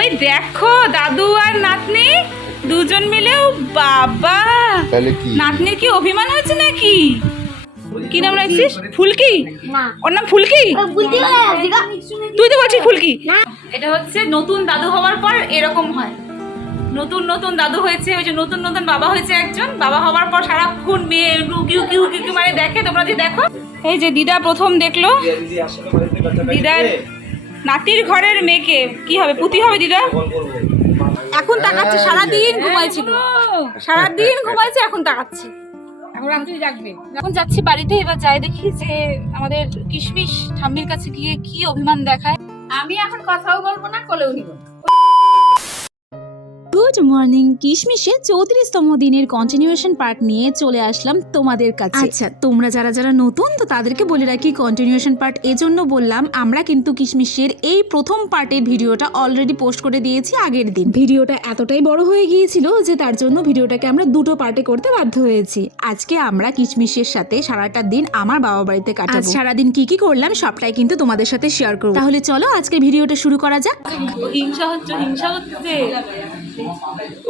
ওই দেখো দাদু আর নাতনি দুজন মিলেও বাবা। তাহলে কি নাতনির কি অভিমান হয়েছে নাকি? কি নাম রাখছিস? ফুলকি? না ওর নাম ফুলকি? বুলটি বলে আছে গো। তুই তো বলছিস ফুলকি। না। এটা হচ্ছে নতুন দাদু হওয়ার পর এরকম হয়। নতুন নতুন দাদু হয়েছে, ওই যে নতুন নতুন বাবা হয়েছে একজন। বাবা হওয়ার পর সারাক্ষণ মেয়ে কিউ কিউ কিউ মানে দেখে, তোমরা যে দেখো। এই যে দিদা প্রথম দেখলো দিদার নাতির ঘরের মেয়েকে। কি হবে, পুতি হবে দিদা? এখন তাকাচ্ছে, সারাদিন ঘুমাইছিল, সারাদিন ঘুমাইছে, এখন তাকাচ্ছে, এখন রাত্রি জাগবে। এখন যাচ্ছি বাড়িতে, এবার যাই দেখি যে আমাদের কিশমিশ ঠাম্মির কাছে গিয়ে কি অভিমান দেখায়। আমি এখন কথাও বলবো না, কোলেও নিব না। Good morning. কিশমিশের 34তম দিনের কন্টিনিউয়েশন পার্ট নিয়ে চলে আসলাম তোমাদের কাছে। আচ্ছা, তোমরা যারা যারা নতুন তো তাদেরকে বলে রাখি, কন্টিনিউয়েশন পার্ট এজন্য বললাম, আমরা কিন্তু কিশমিশের এই প্রথম পার্টের ভিডিওটা অলরেডি পোস্ট করে দিয়েছি আগের দিন। ভিডিওটা এতটাই বড় হয়ে গিয়েছিল যে তার জন্য ভিডিওটাকে আমরা দুটো পার্টে করতে বাধ্য হয়েছি। আজকে আমরা কিশমিশের সাথে সারাটা দিন আমার বাবা বাড়িতে কাটাবো। সারাদিন কি কি করলাম সবটাই কিন্তু তোমাদের সাথে শেয়ার করব। তাহলে চলো আজকে ভিডিওটা শুরু করা যাক। হিংসা হচ্ছে, হিংসা হচ্ছে।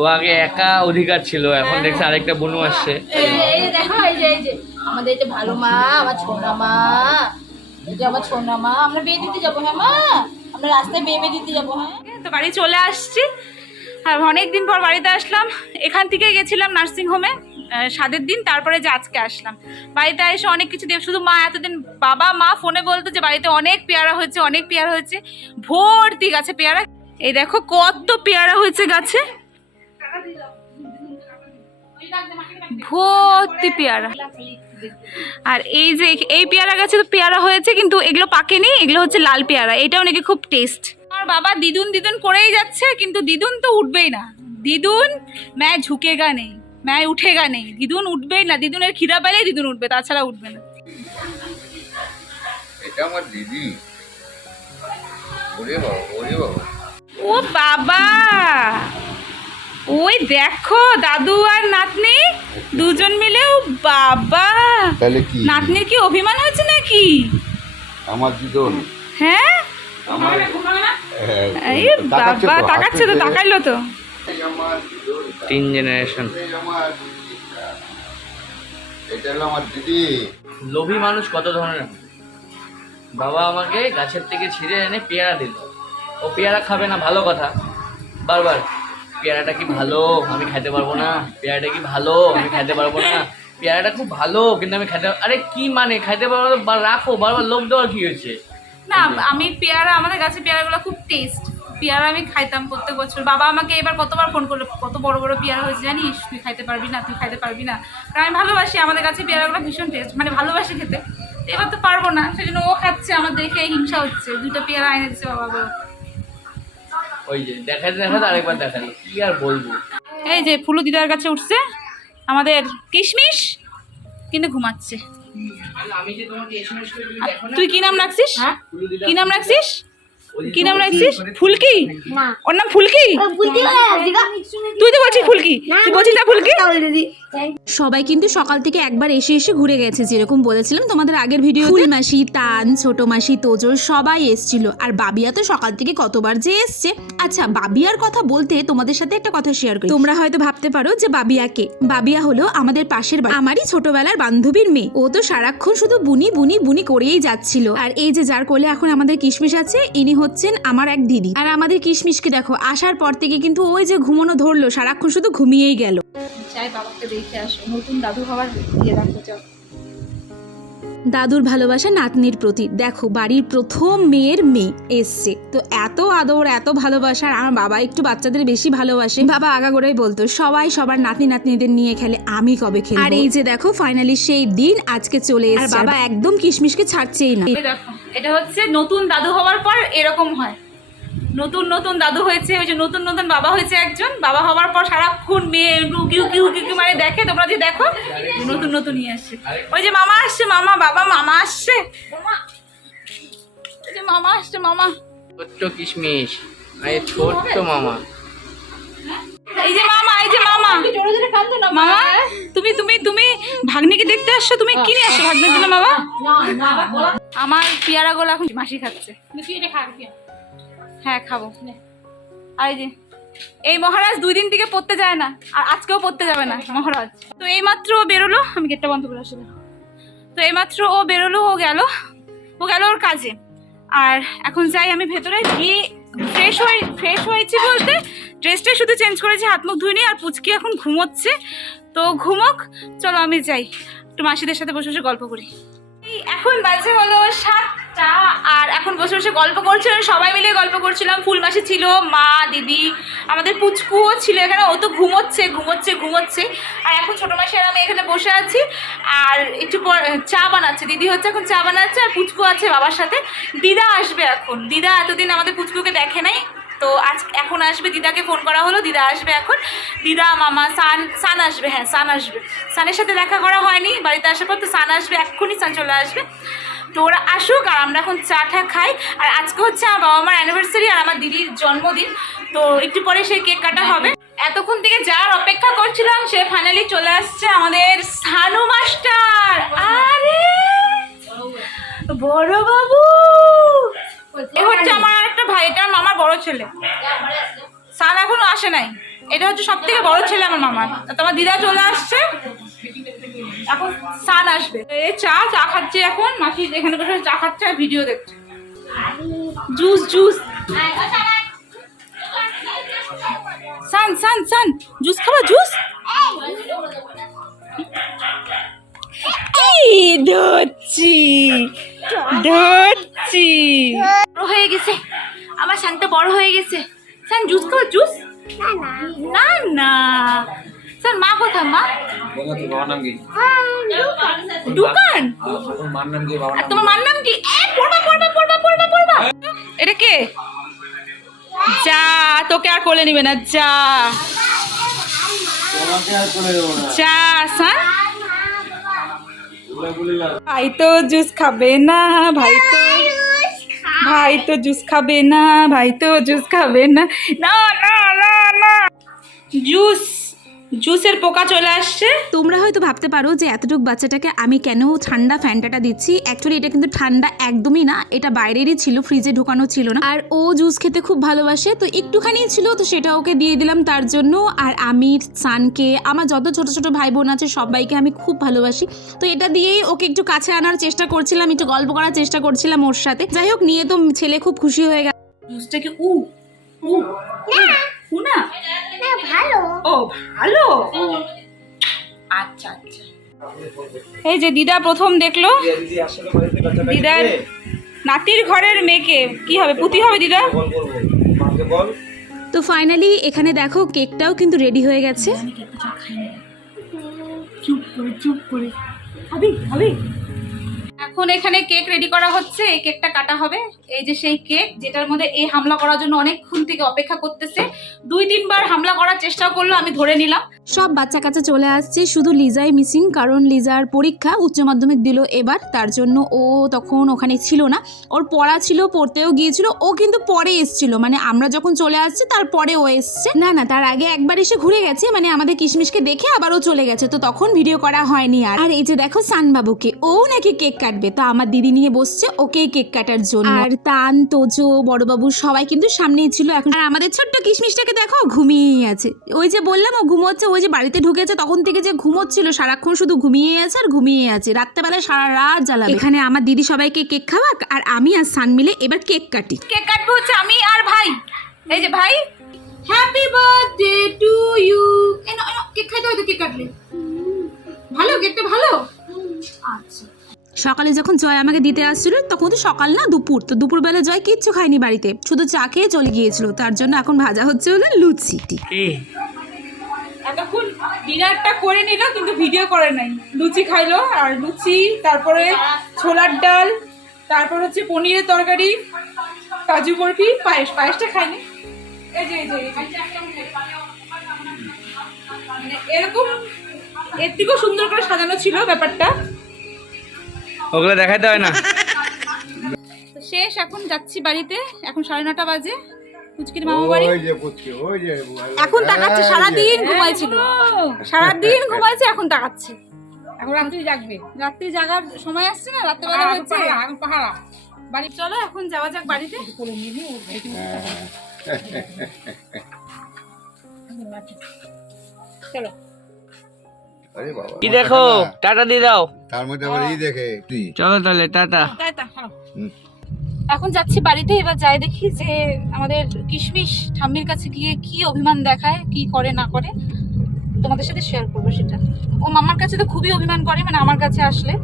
ও আগে একা অধিকার ছিল, এখন দেখছে আরেকটা বনু আসছে। এই দেখো, এই যে আমাদের এই যে ভালো মা, আমার ছোনা মা, এই যে আমার ছোনা মা। আমরা বিয়ে দিতে যাবো। হ্যাঁ মা, আমরা রাস্তায় বিয়ে দিতে যাবো। হ্যাঁ তো বাড়ি চলে আসছি, আর অনেকদিন পর বাড়িতে আসলাম। এখান থেকে গেছিলাম নার্সিংহোমে 7 দিন, তারপরে যে আজকে আসলাম। বাড়িতে এসে অনেক কিছু দিয়ে, শুধু মা এতদিন বাবা মা ফোনে বলতো যে বাড়িতে অনেক পেয়ারা হয়েছে, অনেক পেয়ারা হয়েছে, ভর্তি গাছে পেয়ারা। এই দেখো কত পেয়ারা হয়েছে গাছে, ভর্তি পেয়ারা। আর এই যে এই পেয়ারা গাছে তো পেয়ারা হয়েছে, কিন্তু এগুলো পাকেনি, এগুলো হচ্ছে লাল পেয়ারা। এটাও নাকি খুব টেস্ট। আর বাবা দিদুন দিদুন করেই যাচ্ছে, কিন্তু দিদুন তো উঠবেই না। দিদুন ম্যায় ঝুঁকেগা নেই, ম্যায় উঠেগা নেই, দিদুন উঠবেই না। দিদুনের খিদা পেলেই দিদুন উঠবে, তাছাড়া উঠবে না। এটা আমার দিদি। ওরে বাবা, ওরে বাবা। ও বাবা, ওই দেখো দাদু আর নাতনি দুজন মিলেও বাবা। তাহলে কি নাতনির কি অভিমান হয়েছে নাকি? আমার দুজন হ্যাঁ, আমার এই বাবা তাকাচ্ছে তো, তাকাইলো তো। আমার দুজন, 3 জেনারেশন। এটা হলো আমার দিদি। লোভী মানুষ কত ধরনের। বাবা আমাকে গাছের থেকে ছিঁড়ে এনে পেয়ারা দিল। ও পেয়ারা খাবে না, ভালো কথা। বারবার পেয়ারাটা কি ভালো, আমি খাইতে পারবো না। পেয়ারাটা কি ভালো, আমি খাইতে পারবো না। পেয়ারাটা খুব ভালো, কিন্তু আমি খাইতে, আরে কি মানে খাইতে পারবো না, রাখো। বারবার লোভ দেওয়ার কি হয়েছে? না, আমি পেয়ারা, আমাদের গাছে পেয়ারাগুলো খুব টেস্ট। পেয়ারা আমি খাইতাম প্রত্যেক বছর। বাবা আমাকে এবার কতবার ফোন করলো, কত বড় বড় পেয়ারা হয়েছে জানিস, তুই খাইতে পারবি না, তুই খাইতে পারবি না। কারণ আমি ভালোবাসি, আমাদের গাছে পেয়ারাগুলো ভীষণ টেস্ট, মানে ভালোবাসি খেতে। এবার তো পারবো না, সেজন্য ও খাচ্ছে, আমার দেখে হিংসা হচ্ছে। 2টা পেয়ারা এনে দিচ্ছে বাবা। ওই যে দেখাতে দেখাতে আরেকবার দেখালো, কি আর বলবো। এই যে ফুলু দিদার কাছে উঠছে আমাদের কিশমিশ, কিন্তু ঘুমাচ্ছে। আমি যে তোমাকে এসএমএস করে দিই, দেখো না। তুই কি নাম রাখছিস? হ্যাঁ? কি নাম রাখছিস? কি নাম রাখছিস? ফুলকি? না, ওর নাম ফুলকি? বুলটি বলে আছে গো। তুই তো বলছিস ফুলকি, তুই বলছিস না ফুলকি? দিদি সবাই কিন্তু সকাল থেকে একবার এসে এসে ঘুরে গেছে, যেরকম বলেছিলাম তোমাদের আগের ভিডিও। ফুল মাসি, তান, ছোট মাসি, তোজর সবাই এসছিল। আর বাবিয়া তো সকাল থেকে কতবার যে এসছে। আচ্ছা, বাবিয়ার কথা বলতে তোমাদের সাথে একটা কথা শেয়ার করি। তোমরা হয়তো ভাবতে পারো যে বাবিয়া কে। বাবিয়া হলো আমাদের পাশের বাড়ি, আমারই ছোটবেলার বান্ধবীর মেয়ে। ও তো সারাক্ষণ শুধু বুনি বুনি বুনি করেই যাচ্ছিল। আর এই যে যার কোলে এখন আমাদের কিশমিশ আছে, ইনি হচ্ছেন আমার এক দিদি। আর আমাদের কিশমিশকে দেখো, আসার পর থেকে কিন্তু ওই যে ঘুমানো ধরলো, সারাক্ষণ শুধু ঘুমিয়েই গেল। চাই বাবাকে দেখে আসো, নতুন দাদু হওয়ার ইয়ে রাখতে চাও। দাদুর ভালোবাসা নাতনির প্রতি। দেখো, বাড়ির প্রথম মেয়ের মেয়ে এসছে, তো এত আদর, এত ভালোবাসা। আর আমার বাবা একটু বাচ্চাদের বেশি ভালোবাসে। বাবা আগাগোড়াই বলতো সবাই সবার নাতনি নাতনিদের নিয়ে খেলে, আমি কবে খেলবো। আর এই যে দেখো ফাইনালি সেই দিন আজকে চলে এসেছে। আর বাবা একদম কিশমিশকে ছাড়ছেই না। এই দেখো, এটা হচ্ছে নতুন দাদু হওয়ার পর এরকম হয়। নতুন নতুন দাদু হয়েছে, ওই যে নতুন নতুন বাবা হয়েছে একজন। বাবা হওয়ার পর সারাক্ষণ মেয়ে কিউ কিউ কিউ মানে দেখে, তোমরা যে দেখো। নতুন নতুন নিয়ে আসছে। ওই যে মামা আসছে, মামা, বাবা মামা আসছে, ওই যে মামা আসছে, মামা। ছোট্ট কিশমিশ, আরে ছোট্ট মামা। এই যে মামা, এই যে মামা। জোরে জোরে কাঁদতো না মামা, তুমি তুমি তুমি ভাগ্নিকে দেখতে আসছো? তুমি কি নিয়ে আসছো ভাগ্নের জন্য বাবা? না আমার পেয়ারাগুলো এখন মাসি খাচ্ছে। তুই এটা খা কি? হ্যাঁ খাবো। আর এই যে এই মহারাজ 2 দিন থেকে পড়তে যায় না, আর আজকেও পড়তে যাবে না মহারাজ। তো এইমাত্র ও বেরোলো, আমি গেটটা বন্ধ করে আসলে। তো এইমাত্র ও বেরোলো, ও গেল ওর কাজে। আর এখন যাই আমি ভেতরে গিয়ে ফ্রেশ হয়েছি বলতে ড্রেসটাই শুধু চেঞ্জ করেছি, হাত মুখ ধুইনি। আর পুচকি এখন ঘুমোচ্ছে, তো ঘুমোক, চলো আমি যাই একটু মাসিদের সাথে বসে বসে গল্প করি। এখন বাজে হলো 7টা, আর এখন বসে বসে গল্প করছিলাম, সবাই মিলে গল্প করছিলাম। ফুলমাসি ছিল, মা, দিদি, আমাদের পুচকুও ছিল এখানে। ও তো ঘুমোচ্ছে। আর এখন ছোটো মাসি আর আমি এখানে বসে আছি, আর একটু পর চা বানাচ্ছে দিদি, হচ্ছে এখন চা বানাচ্ছে। আর পুচকু আছে বাবার সাথে। দিদা আসবে এখন, দিদা এতদিন আমাদের পুচকুকে দেখে নাই, তো এখন আসবে। দিদাকে ফোন করা হলো, দিদা আসবে এখন। দিদা, মামা, সান আসবে। হ্যাঁ, সান আসবে। সানের সাথে দেখা করা হয়নি বাড়িতে আসার পর, তো সান আসবে এক্ষুনি, সান চলে আসবে। তো ওরা আসুক, আর আমরা এখন চাটা খাই। আর আজকে হচ্ছে আমার বাবা মার অ্যানিভার্সারি আর আমার দিদির জন্মদিন, তো একটু পরে সেই কেক কাটা হবে। এতক্ষণ থেকে যার অপেক্ষা করছিলাম সে ফাইনালি চলে আসছে, আমাদের সানু মাস্টার। আরে বড় বাবু, এ হচ্ছে আমার একটা ভাই, এটা আমার মামার বড় ছেলে। সান এখনো আসে নাই, এটা হচ্ছে সব থেকে বড় ছেলে আমার মামার। তোমার দিদা চলে আসছে, এখন সান আসবে। এই চা খাচ্ছে এখন মাসি, এখানে বসে চা খাচ্ছে আর ভিডিও দেখছে। জুস সান জুস খাবা, জুস ধরছি বড় হয়ে গেছে আমার শান্ত, বড় হয়ে গেছে। সান জুস খাবা, জুস না স্যার। মা কোথা? মা দোকান। আর তোমার মার নাম কি? পড়বা। এটা কে? যা, তোকে আর কোলে নিবে না, যা স্যার। ভাই তো জুস খাবে না, ভাই তো জুস খাবে না, না জুসের পোকা চলে আসছে। তোমরা হয়তো ভাবতে পারো যে এতটুকু বাচ্চাটাকে আমি কেন ঠান্ডা ফ্যানটাটা দিচ্ছি। অ্যাকচুয়ালি এটা কিন্তু ঠান্ডা একদমই না, এটা বাইরেরই ছিল, ফ্রিজে ঢোকানো ছিল না। আর ও জুস খেতে খুব ভালোবাসে, তো একটুখানি ছিল, তো সেটা ওকে দিয়ে দিলাম তার জন্য। আর আমি সানকে, আমার যত ছোট ছোট ভাই বোন আছে সবাইকে আমি খুব ভালোবাসি, তো এটা দিয়েই ওকে একটু কাছে আনার চেষ্টা করছিলাম, একটু গল্প করার চেষ্টা করছিলাম ওর সাথে। যাই হোক, নিয়ে তো ছেলে খুব খুশি হয়ে গেল। জুসটা কি না ভালো। আচ্ছা। এই যে দিদা প্রথম দেখলো দিদার নাতির ঘরের মেয়েকে, কি হবে, পুতি হবে দিদা। তো ফাইনালি এখানে দেখো কেকটাও কিন্তু রেডি হয়ে গেছে। চুপ করে খাবি। এখন এখানে কেক রেডি করা হচ্ছে, এই কেকটা কাটা হবে। এই যে সেই কেক যেটার মধ্যে এই হামলা করার জন্য অনেকক্ষণ থেকে অপেক্ষা করতেছে, 2-3 বার হামলা করার চেষ্টা করলো, আমি ধরে নিলাম। সব বাচ্চা কাচ্চা চলে আসছে, শুধু লিজাই মিসিং, কারণ লিজার পরীক্ষা, উচ্চ মাধ্যমিক দিল এবার, তার জন্য ও তখন ওখানে ছিল না। ওর পড়া ছিল, পড়তেও গিয়েছিল, ও কিন্তু পরে এসছিল, মানে আমরা যখন চলে আসছি তারপরে ও এসছে। না তার আগে একবার এসে ঘুরে গেছে, মানে আমাদের কিশমিশকে দেখে আবারও চলে গেছে, তো তখন ভিডিও করা হয়নি। আর এই যে দেখো সানবাবুকে, ও নাকি কেক কাটবে, তো আমার দিদি নিয়ে বসছে ওকে কেক কাটার জন্য। আর তান, তোজো, বড়বাবু সবাই কিন্তু সামনেই ছিল এখন। আর আমাদের ছোট্ট কিশমিশটাকে দেখো ঘুমিয়েই আছে। ওই যে বললাম ও ঘুমোচ্ছে, ওই যে বাড়িতে ঢুকেছে তখন থেকে যে ঘুমোচ্ছিল, সারাক্ষণ শুধু ঘুমিয়ে আছে। রাত্রেবেলায় সারা রাত জ্বালাবে। এখানে আমার দিদি সবাইকে কেক খাওয়াক, আর আমি আর সান মিলে এবার কেক কাটি। কেক কাটবো হচ্ছে আমি আর ভাই। এই যে ভাই, happy birthday to you. Cake খাইতে হয়তো, কেক কাটলে ভালো, কেকটা ভালো। আচ্ছা, সকালে যখন জয় আমাকে দিতে আসছিল তখন তো সকাল না দুপুর, তো দুপুরবেলা জয় কিচ্ছু খায়নি বাড়িতে, শুধু চা খেয়ে চলে গিয়েছিল, তার জন্য এখন ভাজা হচ্ছে হলো লুচি। এতক্ষণ ডিনারটা করে নিল কিন্তু ভিডিও করে নাই। লুচি খাইলো, আর লুচি, তারপরে ছোলার ডাল, তারপর হচ্ছে পনিরের তরকারি, কাজু বরফি, পায়েসটা খাইনি। এই যে মানে এরকম এর থেকেও সুন্দর করে সাজানো ছিল ব্যাপারটা, ওগুলো দেখাইতে হয় না। তো শেষ, এখন যাচ্ছি বাড়িতে। এখন 9:30 বাজে, পুচকির মামা বাড়ি। এখন তাকাচ্ছে, সারাদিন ঘুমাইছিল, এখন তাকাচ্ছে। এখন রাত্রি জাগার সময় আসছে না, রাত্রেবেলা হচ্ছে এখন পাহারা বাড়ি। চলো এখন যাওয়া যাক বাড়িতে। আচ্ছা চলো আরে বাবা কি দেখো টাটা দিয়ে দাও তার মধ্যে আবার এই দেখে তুই চলো তাহলে টাটা হুম। এখন যাচ্ছি বাড়িতে, এবার যাই দেখি যে আমাদের কিশমিশ ঠাম্মির কাছে গিয়ে কি অভিমান দেখায়, কি করে না করে তোমাদের সাথে শেয়ার করবো সেটা। ও মামার কাছে তো খুবই অভিমান করে, মানে আমার কাছে আসলে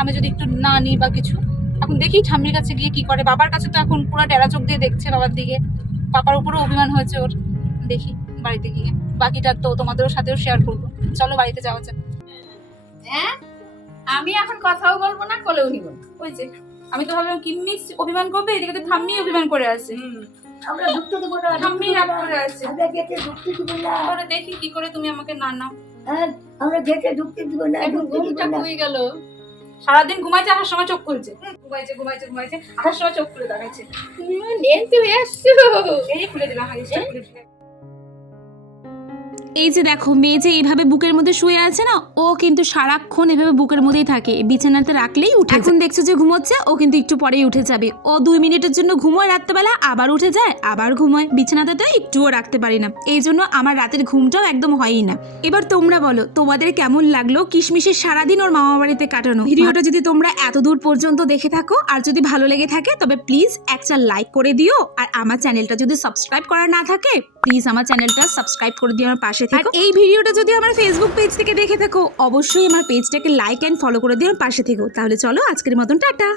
আমি যদি একটু না নিই বা কিছু। এখন দেখি ঠাম্মির কাছে গিয়ে কি করে। বাবার কাছে তো এখন পুরো টেরা চোখ দিয়ে দেখছে বাবার দিকে, পাপার উপরেও অভিমান হয়েছে ওর। দেখি বাড়িতে গিয়ে বাকিটা তো তোমাদের সাথেও শেয়ার করবো। চলো বাড়িতে যাওয়া যাক। হ্যাঁ আমি এখন কথাও বলবো না, কোলেও নিব না। ওই যে আমি তো ভাবলাম কিশমিশ অভিমান করবে, এদিকে তো ঠাম্মি অভিমান করে আছে। আমরা ঢুকতে দেবো না, ঠাম্মি রাগ করে আছে। আমরা গেটে ঢুকতে দিব না, তাহলে দেখি কি করে তুমি আমাকে না নাও। হ্যাঁ আমরা গেটে ঢুকতে দিব না, ঘুমটা হয়ে গেল। সারাদিন ঘুমাইছে, আসার সময় চোখ খুলছে, ঘুমাইছে ঘুমাইছে ঘুমাইছে, আসার সময় চোখ খুলে দেখাচ্ছে। নেনতে এসছো, এই যে খুলে দিলাম, হাগিসটা খুলে দিলাম। এই যে দেখো মেয়ে যে এইভাবে বুকের মধ্যে শুয়ে আছে না, ও কিন্তু সারাক্ষণ এভাবে বুকের মধ্যেই থাকে, বিছানাতে রাখলেই উঠে। এখন দেখছো যে ঘুমোচ্ছে, ও কিন্তু একটু পরেই উঠে যাবে। ও 2 মিনিটের জন্য ঘুমোয় রাত্রেবেলা, আবার উঠে যায়, আবার ঘুমোয়। বিছানাতে তো একটুও রাখতে পারি না, এই জন্য আমার রাতের ঘুমটাও একদম হয়ই না। এবার তোমরা বলো তোমাদের কেমন লাগলো কিশমিশের সারাদিন ওর মামা বাড়িতে কাটানো। ভিডিওটা যদি তোমরা এত দূর পর্যন্ত দেখে থাকো আর যদি ভালো লেগে থাকে তবে প্লিজ একটা লাইক করে দিও। আর আমার চ্যানেলটা যদি সাবস্ক্রাইব করা না থাকে প্লিজ আমার চ্যানেলটা সাবস্ক্রাইব করে দিও আমার পাশে থেকে। এই ভিডিওটা যদি আমার ফেসবুক পেজ থেকে দেখে থাকো অবশ্যই আমার পেজটাকে লাইক এন্ড ফলো করে দিও, আমার পাশে থেকো। তাহলে চলো আজকের মতন টাটা।